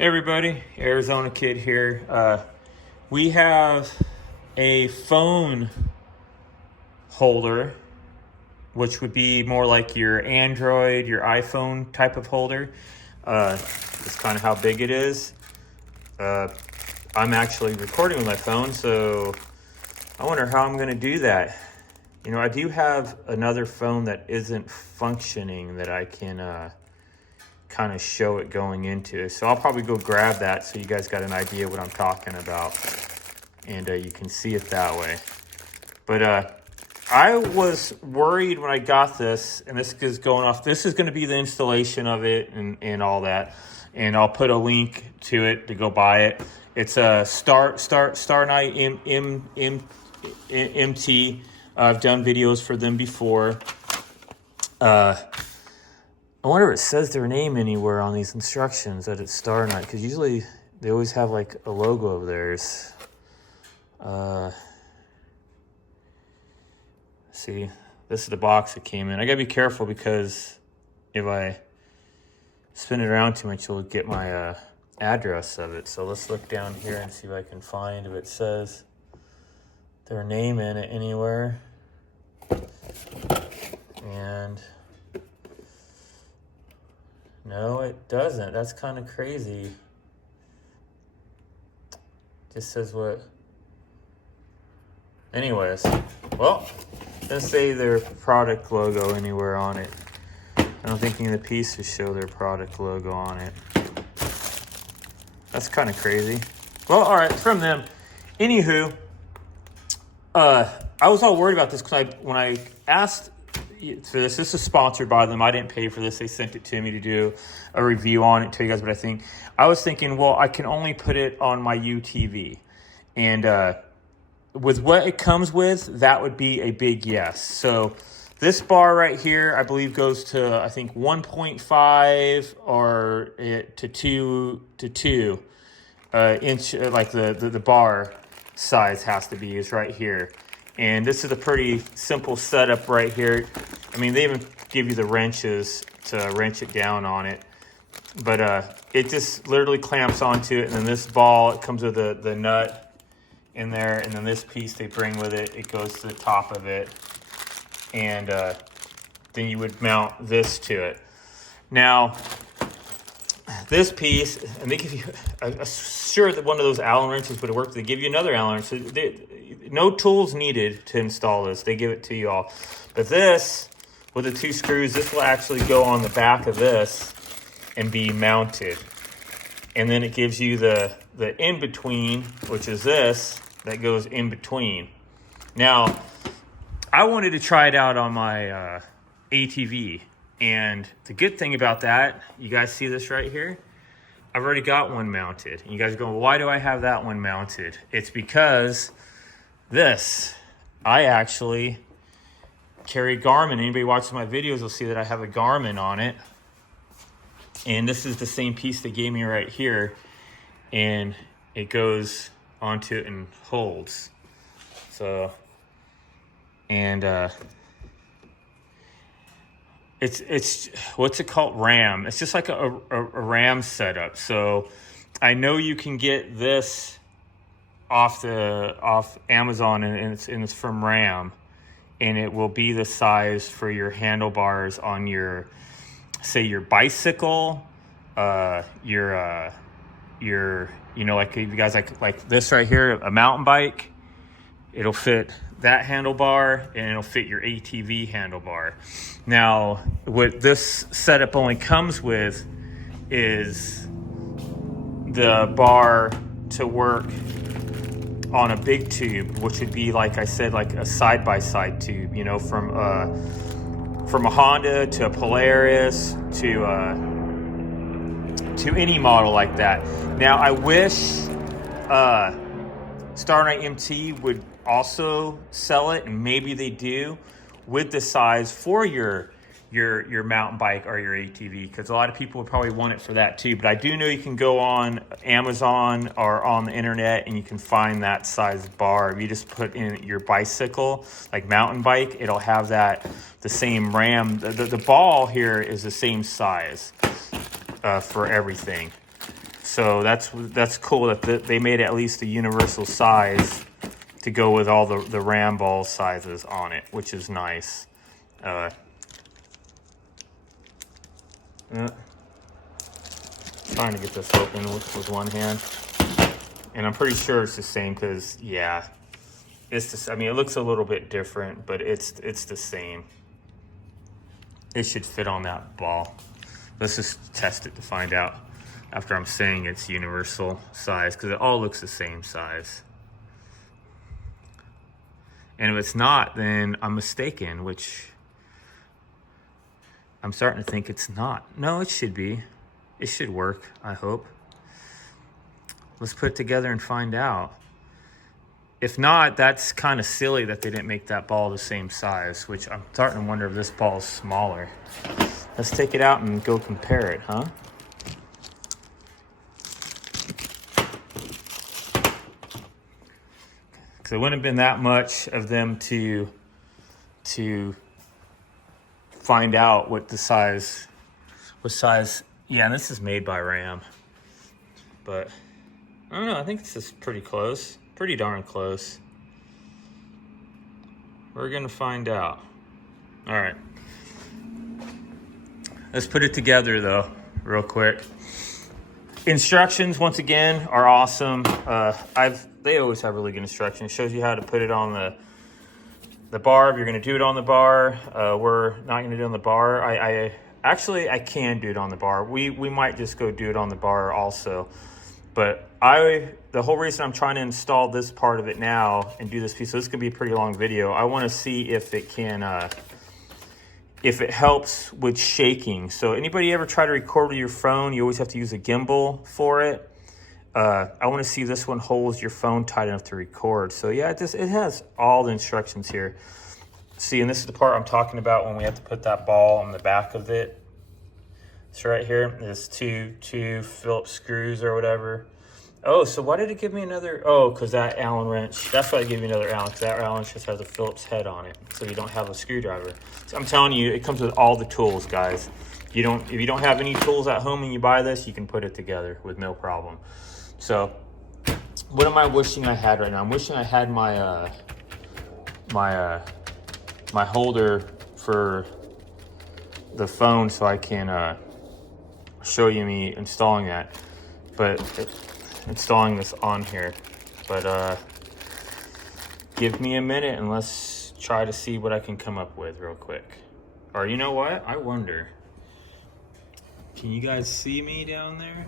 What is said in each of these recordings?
Hey everybody, Arizona Kid here. We have a phone holder, which would be more like your Android, your iPhone type of holder. That's kind of how big it is. I'm actually recording with my phone, so I wonder how I'm going to do that. You know, I do have another phone that isn't functioning that I can kind of show it going into. So I'll probably go grab that so you guys got an idea what I'm talking about, and you can see it that way. But I was worried when I got this, and this is going off. This is going to be the installation of it and all that, and I'll put a link to it to go buy it. It's a StarknightMt. I've done videos for them before. I wonder if it says their name anywhere on these instructions that it's Starknight, because usually they always have like a logo of theirs. See, this is the box it came in. I gotta be careful because if I spin it around too much, you'll get my address of it. So let's look down here and see if I can find if it says their name in it anywhere. And no, it doesn't. That's kind of crazy. Just says what. Anyways, well, doesn't say their product logo anywhere on it. I don't think any of the pieces show their product logo on it. That's kind of crazy. Well, all right, from them. Anywho, I was all worried about this because when I asked for this is sponsored by them. I didn't pay for this. They sent it to me to do a review on it, tell you guys what I think. I was thinking, well, I can only put it on my UTV. And with what it comes with, that would be a big yes. So this bar right here, I believe goes to, I think 1.5 or to 2 inch, like the bar size has to be is right here. And this is a pretty simple setup right here. I mean, they even give you the wrenches to wrench it down on it. But it just literally clamps onto it. And then this ball, it comes with the nut in there. And then this piece they bring with it, it goes to the top of it. And then you would mount this to it. Now, this piece, and they give you, I'm sure that one of those Allen wrenches would have worked. They give you another Allen wrench. So no tools needed to install this. They give it to you all. But this, with the 2 screws, this will actually go on the back of this and be mounted. And then it gives you the in-between, which is this, that goes in between. Now, I wanted to try it out on my ATV. And the good thing about that, you guys see this right here? I've already got one mounted. And you guys are going, why do I have that one mounted? It's because this, I actually carry Garmin. Anybody watching my videos will see that I have a Garmin on it. And this is the same piece they gave me right here. And it goes onto it and holds. So, and it's what's it called? RAM. It's just like a RAM setup. So I know you can get this off Amazon, and it's from RAM, and it will be the size for your handlebars on your, say, your bicycle, your you know, like you guys like this right here, a mountain bike. It'll fit that handlebar, and it'll fit your ATV handlebar. Now, what this setup only comes with is the bar to work on a big tube, which would be, like I said, like a side-by-side tube, you know, from a Honda to a Polaris to any model like that. Now, I wish StarknightMt would also sell it, and maybe they do, with the size for your mountain bike or your ATV, because a lot of people would probably want it for that too. But I do know you can go on Amazon or on the internet and you can find that size bar. If you just put in your bicycle, like mountain bike, it'll have the same RAM. The ball here is the same size for everything. So that's cool that they made at least a universal size to go with all the ram ball sizes on it, which is nice. Trying to get this open with one hand, and I'm pretty sure it's the same because yeah, it's just, I mean, it looks a little bit different, but it's the same. It should fit on that ball. Let's just test it to find out after I'm saying it's universal size, because it all looks the same size. And if it's not, then I'm mistaken, which I'm starting to think it's not. No, it should be. It should work, I hope. Let's put it together and find out. If not, that's kind of silly that they didn't make that ball the same size, which I'm starting to wonder if this ball is smaller. Let's take it out and go compare it, huh? Because it wouldn't have been that much of them to find out what size. Yeah, and this is made by Ram. But I don't know, I think this is pretty close. Pretty darn close. We're gonna find out. All right. Let's put it together though, real quick. Instructions, once again, are awesome. They always have really good instructions. It shows you how to put it on the bar if you're gonna do it on the bar. We're not gonna do it on the bar. Actually, I can do it on the bar. We might just go do it on the bar also. But the whole reason I'm trying to install this part of it now and do this piece, so this could be a pretty long video. I want to see if it can, if it helps with shaking. So anybody ever try to record with your phone, you always have to use a gimbal for it. I want to see if this one holds your phone tight enough to record. So yeah, it has all the instructions here. See, and this is the part I'm talking about when we have to put that ball on the back of it. So right here, there's two Phillips screws or whatever. Oh, so why did it give me another? Oh, because that Allen wrench. That's why it gave me another Allen, because that Allen wrench just has a Phillips head on it, so you don't have a screwdriver. So I'm telling you, it comes with all the tools, guys. If you don't have any tools at home and you buy this, you can put it together with no problem. So, what am I wishing I had right now? I'm wishing I had my my holder for the phone, so I can show you me installing that, but installing this on here. But give me a minute and let's try to see what I can come up with real quick. Or you know what? I wonder, can you guys see me down there?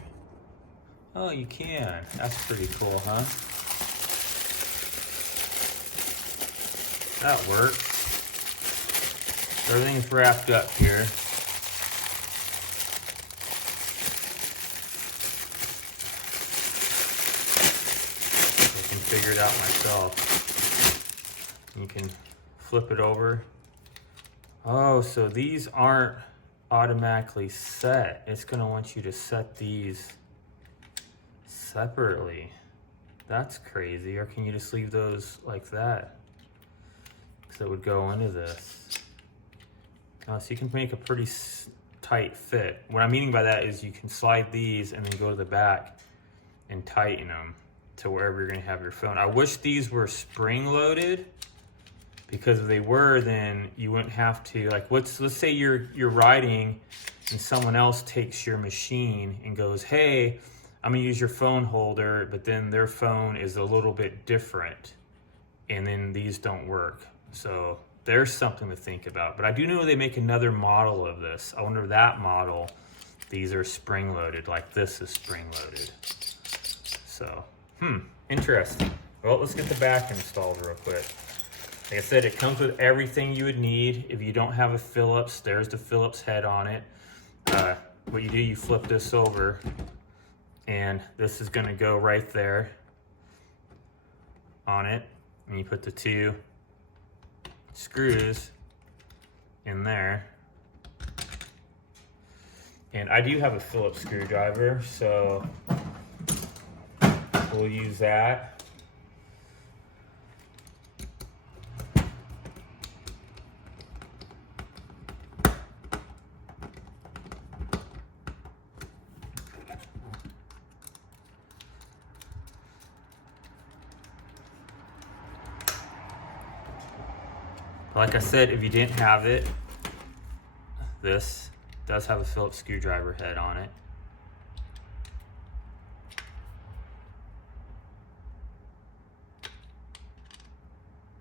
Oh, you can. That's pretty cool, huh? That works. Everything's wrapped up here. Figure it out myself. You can flip it over. Oh, so these aren't automatically set. It's gonna want you to set these separately. That's crazy. Or can you just leave those like that? Because it would go into this. So you can make a pretty tight fit. What I'm meaning by that is you can slide these and then go to the back and tighten them to wherever you're gonna have your phone. I wish these were spring loaded, because if they were, then you wouldn't have to, like, let's say you're riding and someone else takes your machine and goes, hey, I'm gonna use your phone holder, but then their phone is a little bit different and then these don't work. So there's something to think about. But I do know they make another model of this. I wonder if that model, these are spring loaded, like this is spring loaded. So interesting. Well, let's get the back installed real quick. Like I said, it comes with everything you would need. If you don't have a Phillips, there's the Phillips head on it. What you do, you flip this over, and this is gonna go right there on it. And you put the two screws in there. And I do have a Phillips screwdriver, so we'll use that. Like I said, if you didn't have it, this does have a Phillips screwdriver head on it.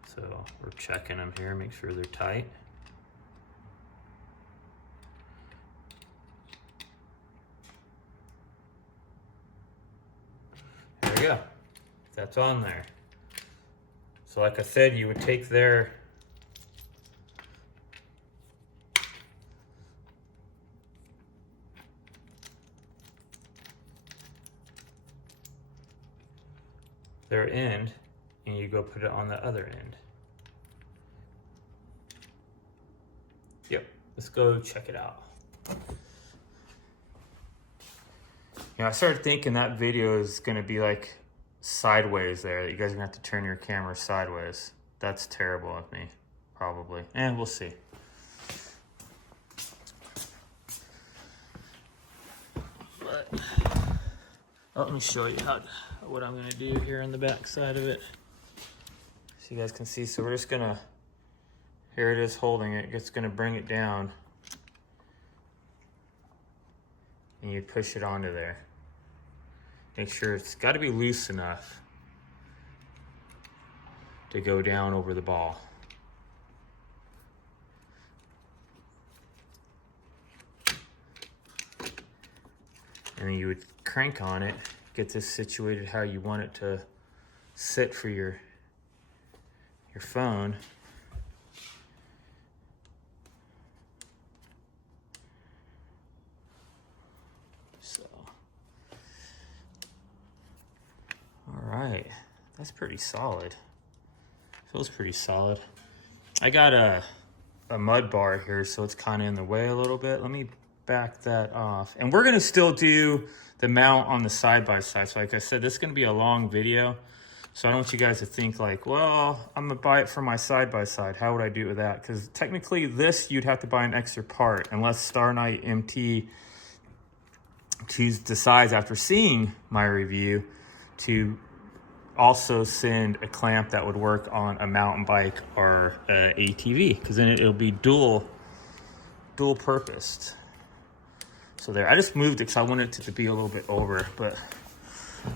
So we're checking them here, make sure they're tight. There we go. That's on there. So like I said, you would take their end and you go put it on the other end. Yep, let's go check it out. You know, I started thinking that video is gonna be like sideways there, that you guys are gonna have to turn your camera sideways. That's terrible of me, probably. And we'll see. But, let me show you what I'm gonna do here on the back side of it. So you guys can see, so we're just gonna, here it is holding it, it's gonna bring it down. And you push it onto there. Make sure it's gotta be loose enough to go down over the ball. And then you would crank on it, get this situated how you want it to sit for your phone. So, all right, that's pretty solid. Feels pretty solid. I got a mud bar here, so it's kind of in the way a little bit. Let me back that off. And we're gonna still do the mount on the side-by-side. So like I said, this is gonna be a long video. So I don't want you guys to think like, well, I'm gonna buy it for my side-by-side. How would I do it with that? Because technically this, you'd have to buy an extra part unless StarknightMt decides after seeing my review to also send a clamp that would work on a mountain bike or a ATV, because then it'll be dual purposed. So there, I just moved it because I wanted it to be a little bit over, but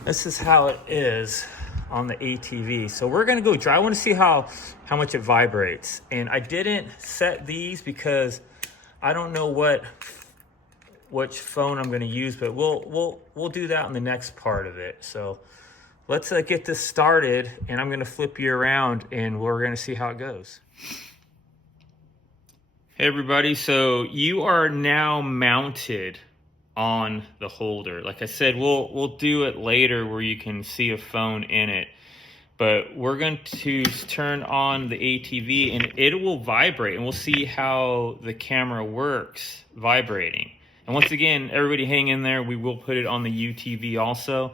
this is how it is on the ATV. So we're gonna go try. I want to see how much it vibrates, and I didn't set these because I don't know which phone I'm gonna use, but we'll do that in the next part of it. So let's get this started, and I'm gonna flip you around and we're gonna see how it goes. Hey everybody, so you are now mounted on the holder. Like I said, we'll do it later where you can see a phone in it, but we're going to turn on the ATV and it will vibrate, and we'll see how the camera works vibrating. And once again, everybody hang in there, we will put it on the UTV also.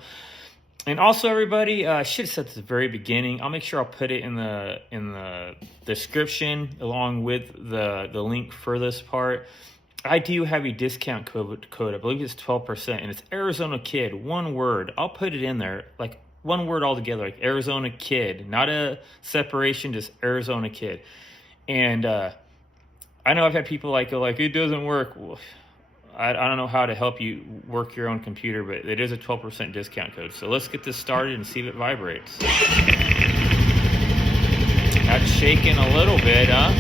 And also, everybody, I should have said this at the very beginning. I'll make sure I'll put it in the description along with the link for this part. I do have a discount code. I believe it's 12%, and it's Arizona Kid. One word. I'll put it in there, like one word altogether, like Arizona Kid, not a separation, just Arizona Kid. And I know I've had people go like, it doesn't work. Well, I don't know how to help you work your own computer, but it is a 12% discount code. So let's get this started and see if it vibrates. That's shaking a little bit, huh?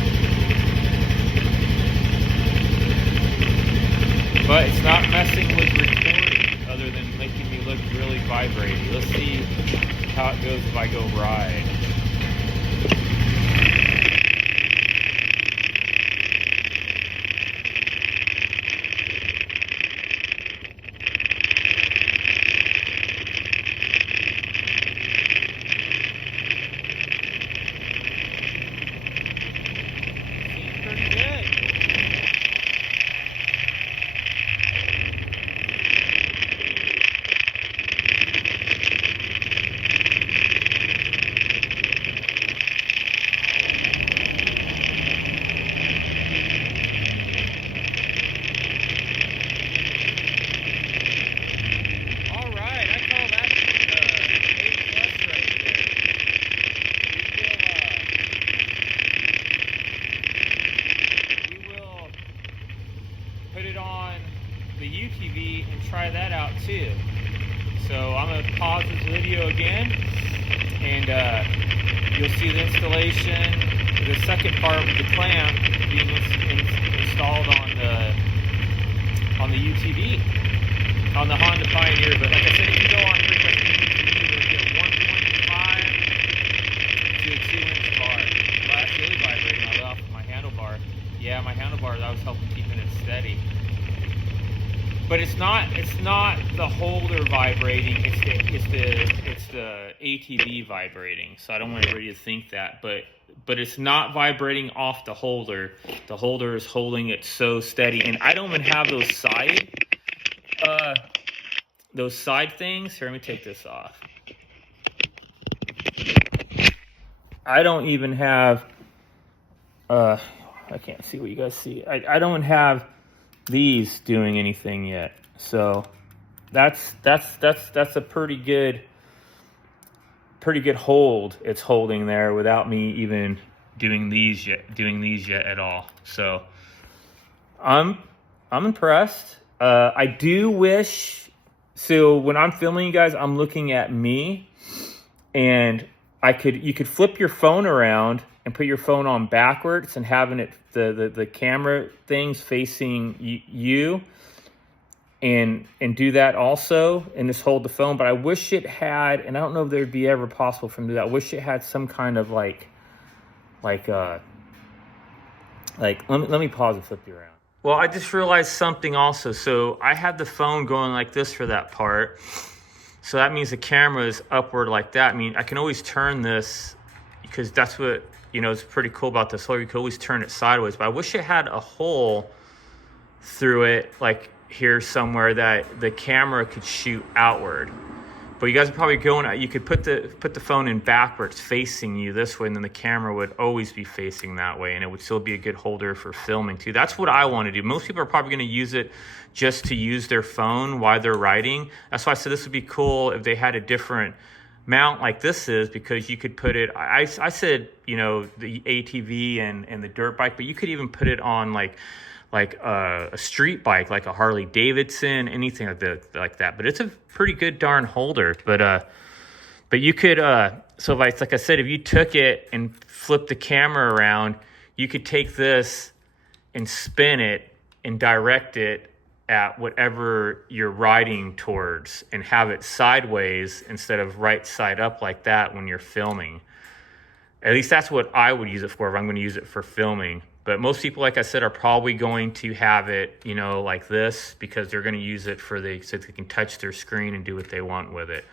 But it's not messing with recording other than making me look really vibrating. Let's see how it goes if I go ride. pause this video again, and you'll see the installation, the second part with the clamp being installed on the UTV, on the Honda Pioneer. But like I said, if you go on pretty much any UTV, you'll get a 1.5 to a 2-inch bar. Well, that's really vibrating. I left my handlebar. Yeah, my handlebar, that was helping keeping it steady. But it's not the holder vibrating, it's the ATV vibrating. So I don't want everybody to think that, but it's not vibrating off the holder. The holder is holding it so steady. And I don't even have those side things. Here, let me take this off. I don't even have I can't see what you guys see. I don't have these doing anything yet. So that's a pretty good hold it's holding there without me even doing these yet at all. So I'm impressed. I do wish, so when I'm filming you guys, I'm looking at me, and you could flip your phone around and put your phone on backwards and having it the camera things facing you, and do that also, and just hold the phone. But I wish it had, and I don't know if there'd be ever possible for me to do that. I wish it had some kind of like let me pause and flip you around. Well, I just realized something also. So I had the phone going like this for that part. So that means the camera is upward like that. I mean, I can always turn this, because that's what, it's pretty cool about this holder. You can always turn it sideways, but I wish it had a hole through it, like here somewhere, that the camera could shoot outward. But you guys are probably going, you could put the phone in backwards facing you this way, and then the camera would always be facing that way, and it would still be a good holder for filming too. That's what I want to do. Most people are probably going to use it just to use their phone while they're riding. That's why I said this would be cool if they had a different mount like this is, because you could put it, I said, the ATV and the dirt bike, but you could even put it on like a street bike, like a Harley Davidson, anything like that. But it's a pretty good darn holder. But you could, so like I said, if you took it and flipped the camera around, you could take this and spin it and direct it at whatever you're riding towards, and have it sideways instead of right side up like that when you're filming. At least that's what I would use it for if I'm going to use it for filming. But most people, like I said, are probably going to have it, like this, because they're going to use it so they can touch their screen and do what they want with it.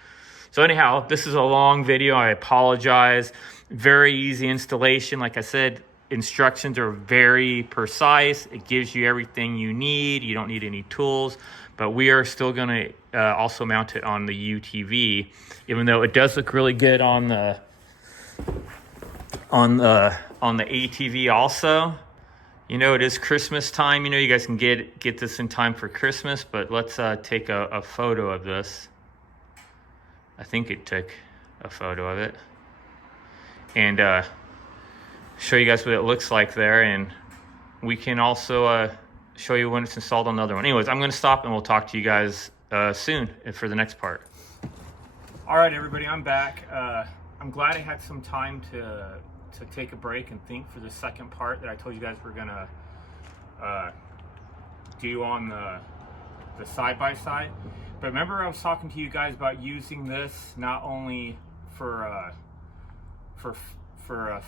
So anyhow, this is a long video. I apologize. Very easy installation. Like I said, instructions are very precise. It gives you everything you need. You don't need any tools. But we are still going to also mount it on the UTV, even though it does look really good on the ATV also. It is Christmas time. You guys can get this in time for Christmas. But let's take a photo of this. I think it took a photo of it, and show you guys what it looks like there. And we can also show you when it's installed on the other one. Anyways, I'm going to stop, and we'll talk to you guys soon for the next part. All right, everybody, I'm back. I'm glad I had some time to take a break and think for the second part that I told you guys we're gonna do on the side-by-side. But remember, I was talking to you guys about using this not only for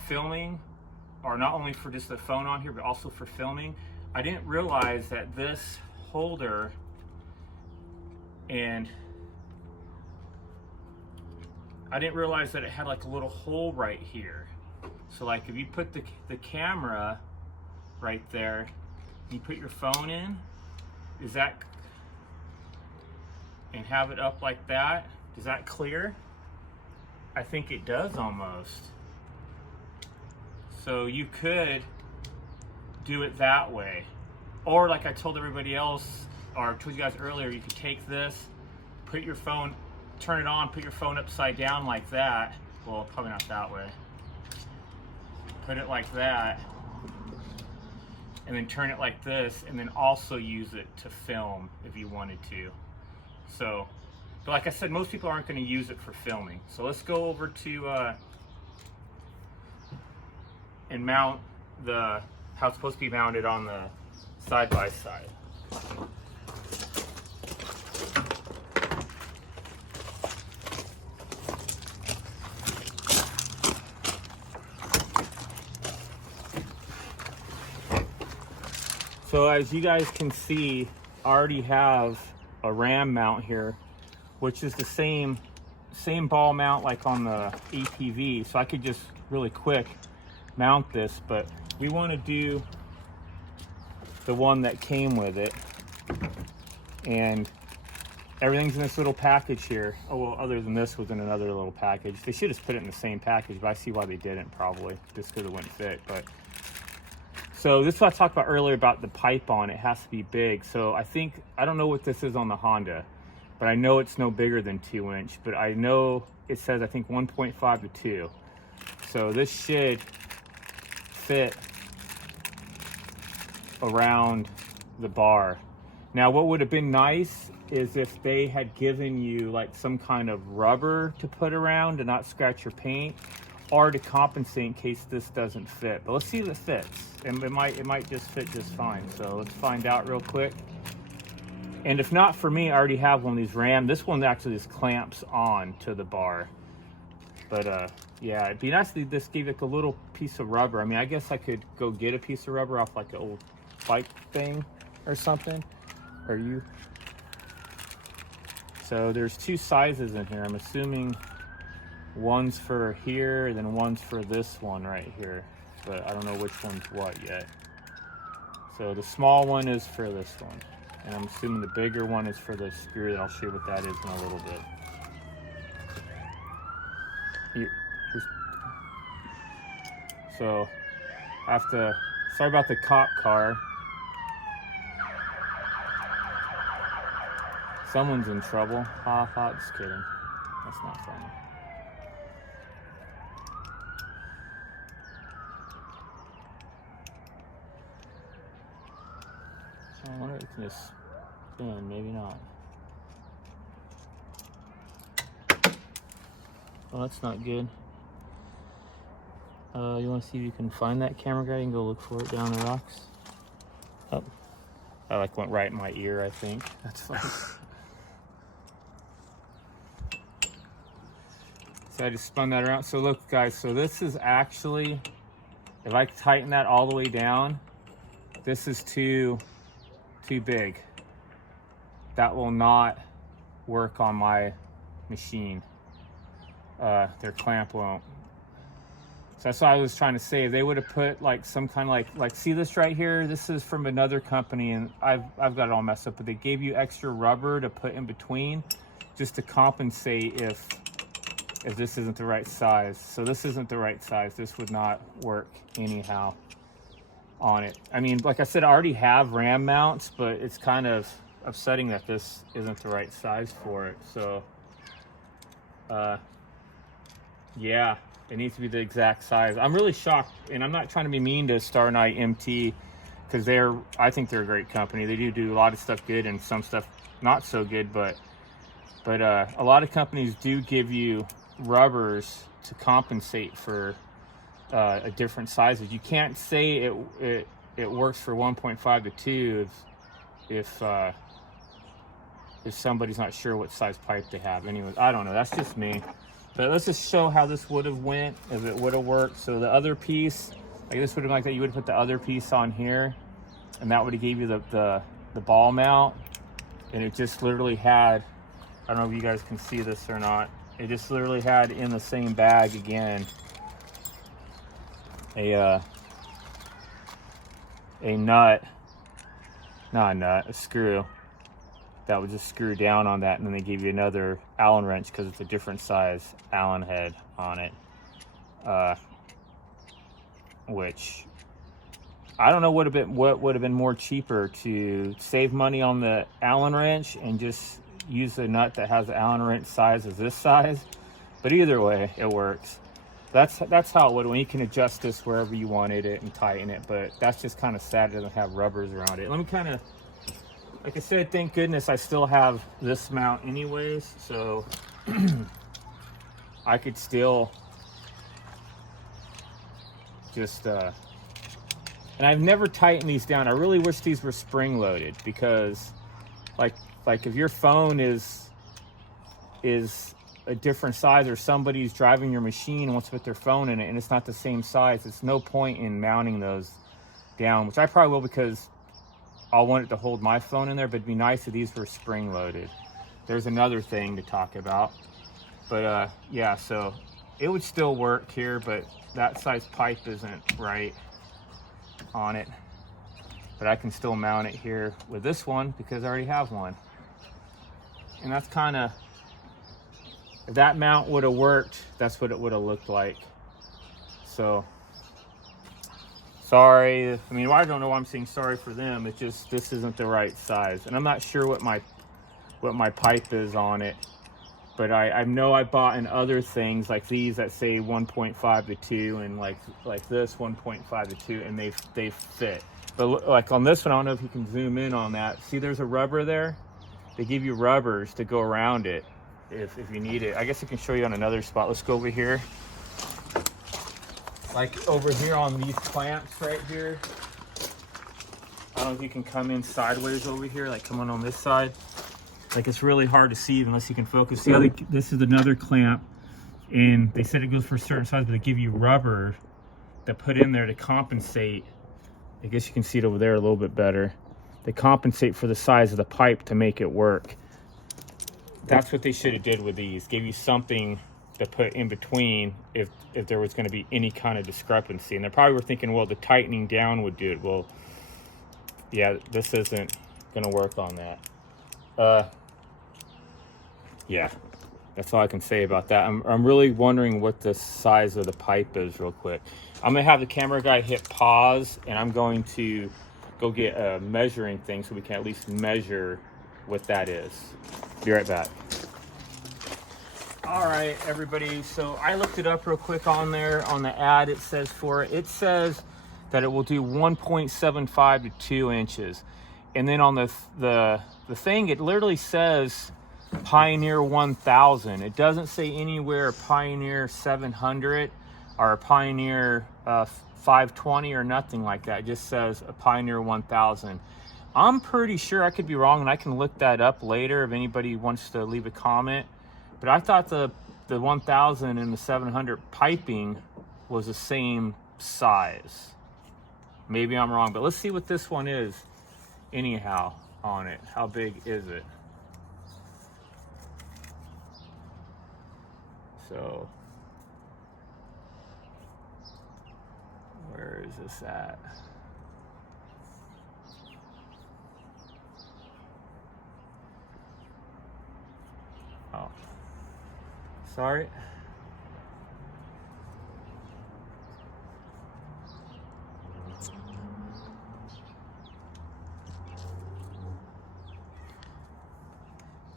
filming, or not only for just the phone on here, but also for filming. I didn't realize that this holder, and I didn't realize that it had like a little hole right here. So like if you put the camera right there, you put your phone in, and have it up like that, does that clear? I think it does almost. So you could do it that way. Or like I told everybody else, or told you guys earlier, you could take this, put your phone, turn it on, put your phone upside down like that. Well, probably not that way. Put it like that, and then turn it like this, and then also use it to film if you wanted to. So, But like I said, most people aren't going to use it for filming. So let's go over to and mount how it's supposed to be mounted on the side by side. So as you guys can see, I already have a ram mount here, which is the same ball mount like on the ATV. So I could just really quick mount this, but we want to do the one that came with it. And everything's in this little package here. Oh, well, other than this was in another little package. They should have put it in the same package, but I see why they didn't, probably, just because it wouldn't fit. But so this is what I talked about earlier about the pipe on it. It has to be big. So I don't know what this is on the Honda, but I know it's no bigger than 2-inch, but I know it says, I think 1.5 to 2. So this should fit around the bar. Now, what would have been nice is if they had given you like some kind of rubber to put around to not scratch your paint, or to compensate in case this doesn't fit. But let's see if it fits. And it might just fit just fine. So let's find out real quick. And if not for me, I already have one of these ram. This one actually just clamps on to the bar. But yeah, it'd be nice to just give like a little piece of rubber. I mean, I guess I could go get a piece of rubber off like an old bike thing or something. So there's 2 sizes in here. I'm assuming one's for here, and then one's for this one right here. But I don't know which one's what yet. So the small one is for this one. And I'm assuming the bigger one is for the screw. I'll show you what that is in a little bit. So I have to, sorry about the cop car. Someone's in trouble. Ha ha, just kidding. That's not funny. I wonder if it can just spin, maybe not. Well, that's not good. You want to see if you can find that camera guy? You can go look for it down the rocks. Oh, I like went right in my ear, I think. That's fine. So I just spun that around. So look, guys, so this is actually, if I tighten that all the way down, this is too big. That will not work on my machine. Their clamp won't. So that's what I was trying to say. If they would have put like some kind of like see this right here? This is from another company, and I've got it all messed up, but they gave you extra rubber to put in between just to compensate if this isn't the right size. So this isn't the right size. This would not work anyhow on it. I mean, like I said, I already have ram mounts, but it's kind of upsetting that this isn't the right size for it. So yeah, it needs to be the exact size. I'm really shocked, and I'm not trying to be mean to StarknightMt, because I think they're a great company. They do a lot of stuff good and some stuff not so good, but a lot of companies do give you rubbers to compensate for different sizes. You can't say it works for 1.5 to 2 if somebody's not sure what size pipe they have. Anyways, I don't know. That's just me. But let's just show how this would have went if it would have worked. So the other piece, like this would have been like that. You would have put the other piece on here, and that would have gave you the ball mount. And it just literally had, I don't know if you guys can see this or not. It just literally had in the same bag again a screw that would just screw down on that, and then they give you another Allen wrench because it's a different size Allen head on it, which I don't know what would have been more cheaper, to save money on the Allen wrench and just use the nut that has the Allen wrench size as this size. But either way, it works. That's how it would, when you can adjust this wherever you wanted it and tighten it. But that's just kind of sad it doesn't have rubbers around it. Let me kind of like I said, thank goodness I still have this mount anyways, so I could still just, and I've never tightened these down. I really wish these were spring loaded, because like if your phone is a different size, or somebody's driving your machine and wants to put their phone in it and it's not the same size, it's no point in mounting those down, which I probably will, because I'll want it to hold my phone in there, but it'd be nice if these were spring loaded. There's another thing to talk about, but yeah, so it would still work here, but that size pipe isn't right on it. But I can still mount it here with this one because I already have one. And that's kind of, if that mount would have worked, that's what it would have looked like. So sorry. I mean, I don't know why I'm saying sorry for them. It's just, this isn't the right size. And I'm not sure what my pipe is on it. But I know I bought in other things like these that say 1.5 to 2, and like this 1.5 to 2, and they fit. But like on this one, I don't know if you can zoom in on that. See, there's a rubber there. They give you rubbers to go around it if you need it. I guess I can show you on another spot. Let's go over here. Like over here on these clamps right here. I don't know if you can come in sideways over here, like come on this side. Like, it's really hard to see unless you can focus. See, this is another clamp, and they said it goes for a certain size, but they give you rubber that put in there to compensate. I guess you can see it over there a little bit better. They compensate for the size of the pipe to make it work. That's what they should have did with these. Gave you something to put in between if there was going to be any kind of discrepancy. And they probably were thinking, well, the tightening down would do it. Well, yeah, this isn't going to work on that. Yeah, that's all I can say about that. I'm really wondering what the size of the pipe is real quick. I'm gonna have the camera guy hit pause, and I'm going to go get a measuring thing so we can at least measure what that is. Be right back. All right, everybody, so I looked it up real quick on there. On the ad it says that it will do 1.75 to 2 inches. And then on the thing, it literally says Pioneer 1000. It doesn't say anywhere Pioneer 700 or a Pioneer 520 or nothing like that. It just says a Pioneer 1000. I'm pretty sure, I could be wrong, and I can look that up later if anybody wants to leave a comment. But I thought the 1000 and the 700 piping was the same size. Maybe I'm wrong, but let's see what this one is anyhow on it. How big is it? So where is this at? Oh, sorry.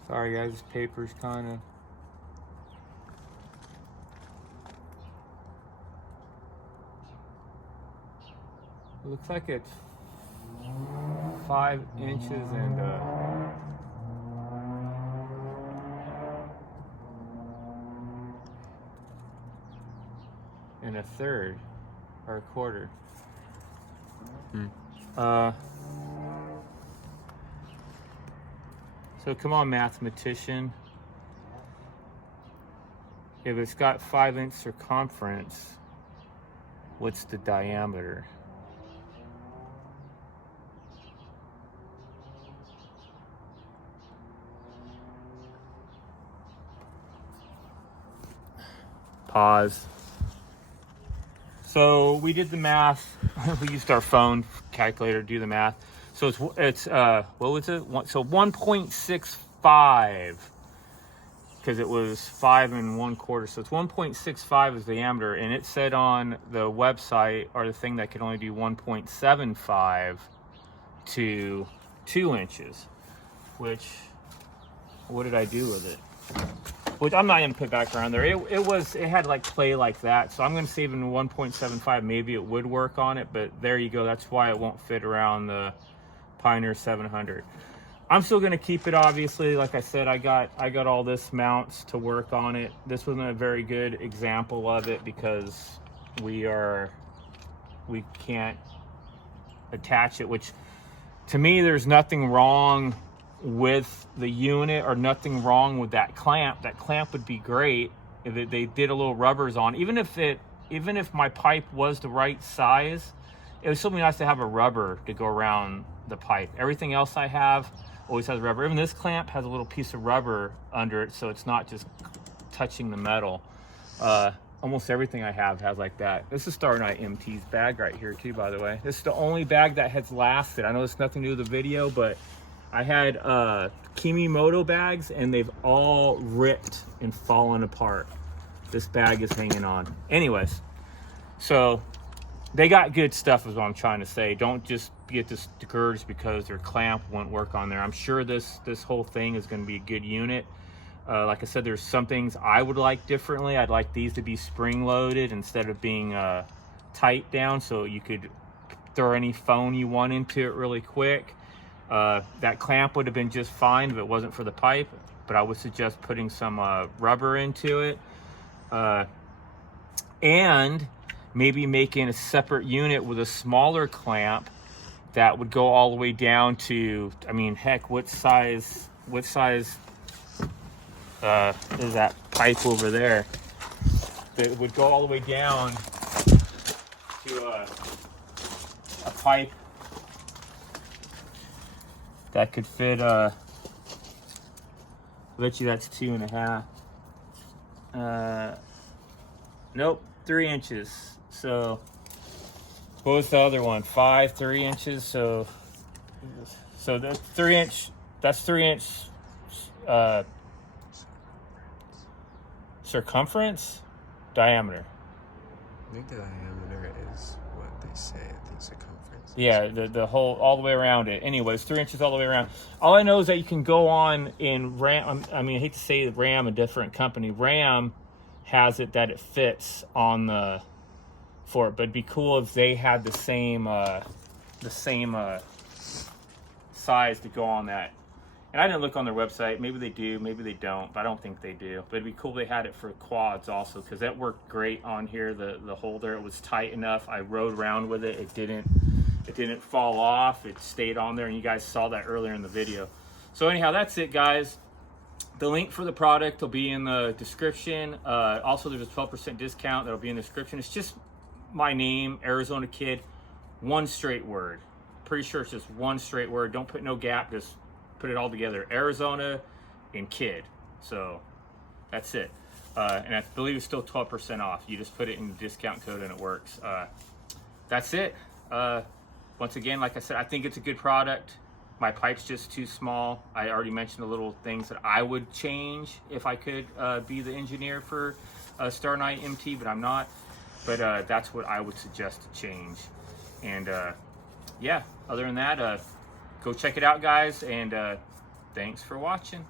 Sorry guys, this paper's kind of... It looks like it's 5 inches and a third or a quarter. So come on, mathematician. If it's got 5-inch circumference, what's the diameter? Pause. So we did the math. We used our phone calculator to do the math. So it's what was it? So 1.65, because it was 5 1/4. So it's 1.65 is the diameter, and it said on the website or the thing that could only do 1.75 to 2 inches. Which, what did I do with it? Which I'm not gonna put back around there. It had like play like that. So I'm gonna save in 1.75. Maybe it would work on it, but there you go. That's why it won't fit around the Pioneer 700. I'm still going to keep it, obviously. Like I said, I got all this mounts to work on it. This wasn't a very good example of it because we can't attach it, which to me, there's nothing wrong with the unit or nothing wrong with that clamp. That clamp would be great if they did a little rubbers on. Even if my pipe was the right size, it would still be nice to have a rubber to go around the pipe. Everything else I have always has rubber. Even this clamp has a little piece of rubber under it, so it's not just touching the metal. Almost everything I have has like that. This is StarknightMt's bag right here too, by the way. This is the only bag that has lasted. I know it's nothing to do with the video, but I had Kimimoto bags and they've all ripped and fallen apart. This bag is hanging on. Anyways, so they got good stuff is what I'm trying to say. Don't just get discouraged because their clamp won't work on there. I'm sure this whole thing is going to be a good unit. Like I said, there's some things I would like differently. I'd like these to be spring loaded instead of being tight down, so you could throw any phone you want into it really quick. That clamp would have been just fine if it wasn't for the pipe, but I would suggest putting some rubber into it. And maybe making a separate unit with a smaller clamp that would go all the way down to, I mean, heck, what size is that pipe over there? That would go all the way down to a pipe that could fit, I bet you that's 2.5. Nope, 3 inches. So what was the other one? 3 inches. So that's 3 inch. That's 3 inch circumference, diameter. I think the diameter is what they say. I think circumference. Yeah, the whole all the way around it. Anyways, 3 inches all the way around. All I know is that you can go on in Ram. I mean, I hate to say Ram, a different company. Ram has it that it fits on the for it, but it'd be cool if they had the same size to go on that. And I didn't look on their website. Maybe they do, maybe they don't, but I don't think they do. But it'd be cool if they had it for quads also, because that worked great on here. The holder, it was tight enough. I rode around with it. It didn't fall off. It stayed on there, and you guys saw that earlier in the video. So anyhow, that's it, guys. The link for the product will be in the description. Also, there's a 12% discount that'll be in the description. It's just my name, Arizona Kid, one straight word. Pretty sure it's just one straight word. Don't put no gap, just put it all together. Arizona and Kid. So that's it. And I believe it's still 12% off. You just put it in the discount code and it works. That's it. Once again, like I said, I think it's a good product. My pipe's just too small. I already mentioned the little things that I would change if I could be the engineer for StarknightMt, but I'm not. But that's what I would suggest to change. And yeah, other than that, go check it out, guys. And thanks for watching.